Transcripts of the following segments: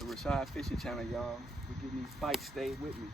The Rashad Fishing Channel, y'all. We're getting these bites. Stay with me.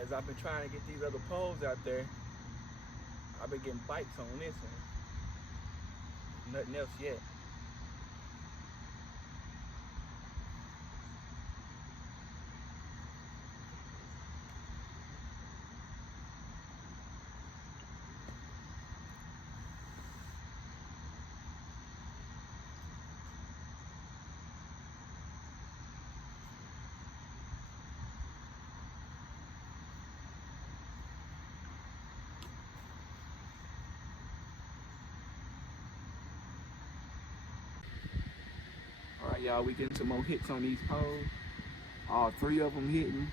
As I've been trying to get these other poles out there, I've been getting bites on this one. Nothing else yet. All right, y'all, we getting some more hits on these poles. All 3 of them hitting.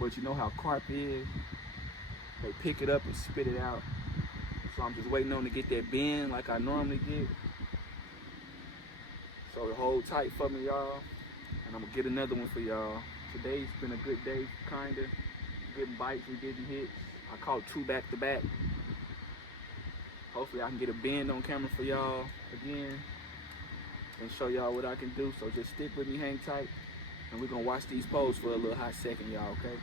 But you know how carp is. They pick it up and spit it out. So I'm just waiting on to get that bend like I normally get. So hold tight for me, y'all. And I'm gonna get another one for y'all. Today's been a good day, kinda. Getting bites and getting hits. I caught 2 back to back. Hopefully I can get a bend on camera for y'all again and show y'all what I can do. So just stick with me, hang tight, and we're gonna watch these poles for a little hot second, y'all, okay?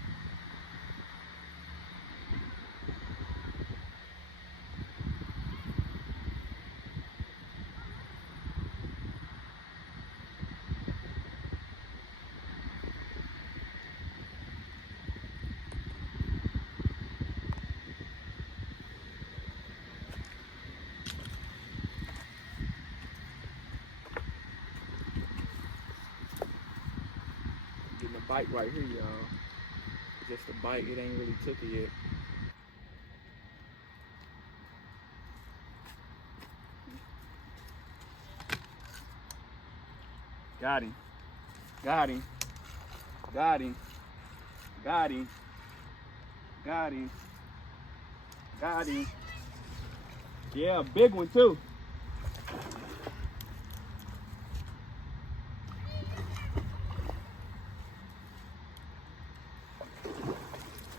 Getting a bite right here, y'all. Just a bite, it ain't really took it yet. Got him. Got him. Got him. Got him. Got him. Got him. Yeah, big one too.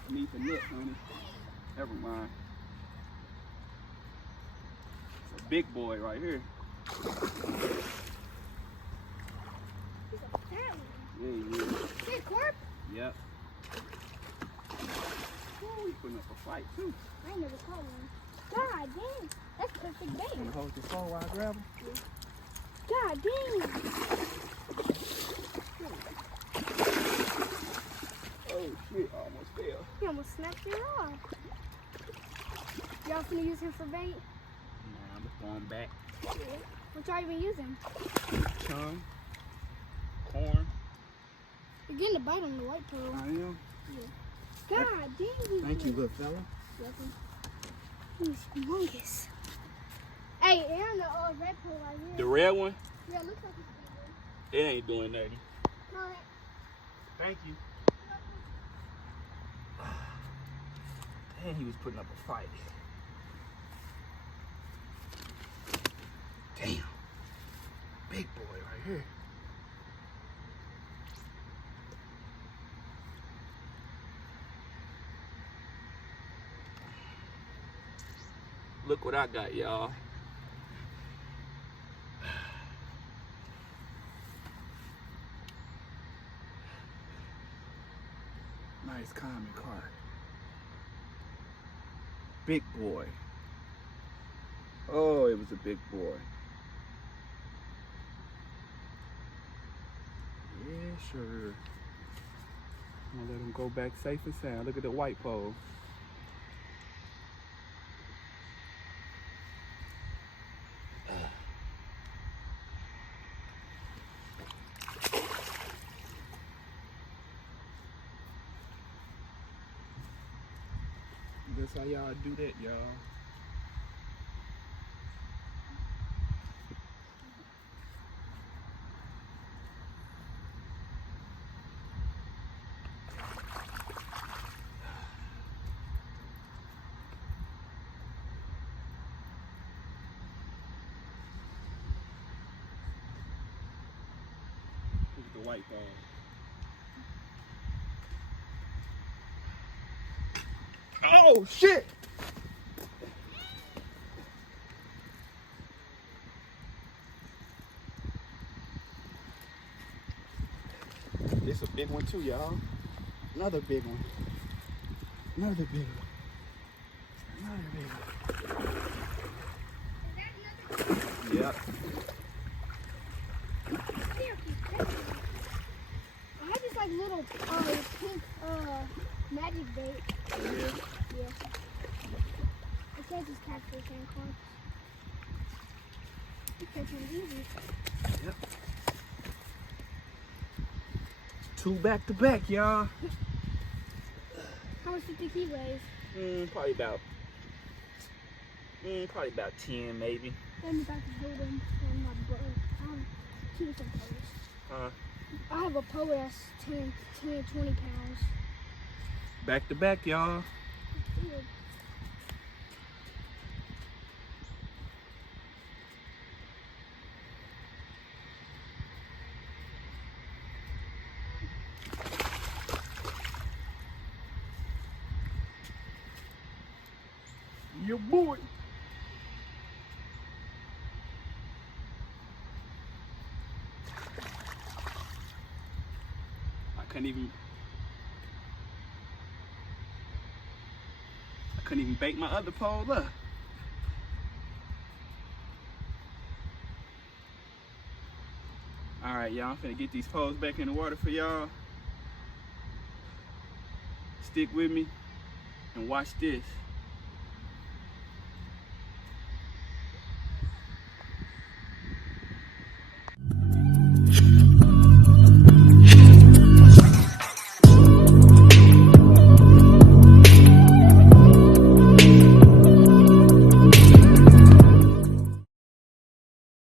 Beneath the net, honey. Never mind. It's a big boy right here. Yeah, he is. Hey, carp? Yep. Oh, he's putting up a fight too. I never caught one. God dang, that's perfect bait. Wanna hold this phone while I grab him? Yeah. God dang. Oh shit, I almost fell. He almost snapped it off. Y'all finna use him for bait? Nah, I'm just going back. Yeah. What y'all even using? Chum, corn. You're getting a bite on the white pole. I am. Yeah. God dang. Thank you, good fella. Welcome. He's humongous. Hey, and the red pole right here. The red one? Yeah, it looks like it's big. It ain't doing nothing. No, Thank you. Damn, he was putting up a fight. Damn. Big boy right here. Look what I got, y'all. Nice common carp. Big boy. Oh, it was a big boy. Yeah, sure. I'm gonna let him go back safe and sound. Look at the white pole. That's how y'all do that, y'all. Look at the white ball. Oh shit! This a big one too, y'all. Another big one. Another big one. Another big one. Yep. I had this like little pink magic bait. Yeah. Yeah. It says it's catfish and carp. It's catching easy. Yep. 2 back to back, y'all. How much do you think he weighs? Probably about 10 maybe. Let me back to hold him on my boat. I have two different poles. Huh? I have a pole that's 10, 20 pounds. Back to back, y'all. Good. Your boy. I couldn't even bait my other pole up. All right, y'all, I'm finna get these poles back in the water for y'all. Stick with me and watch this.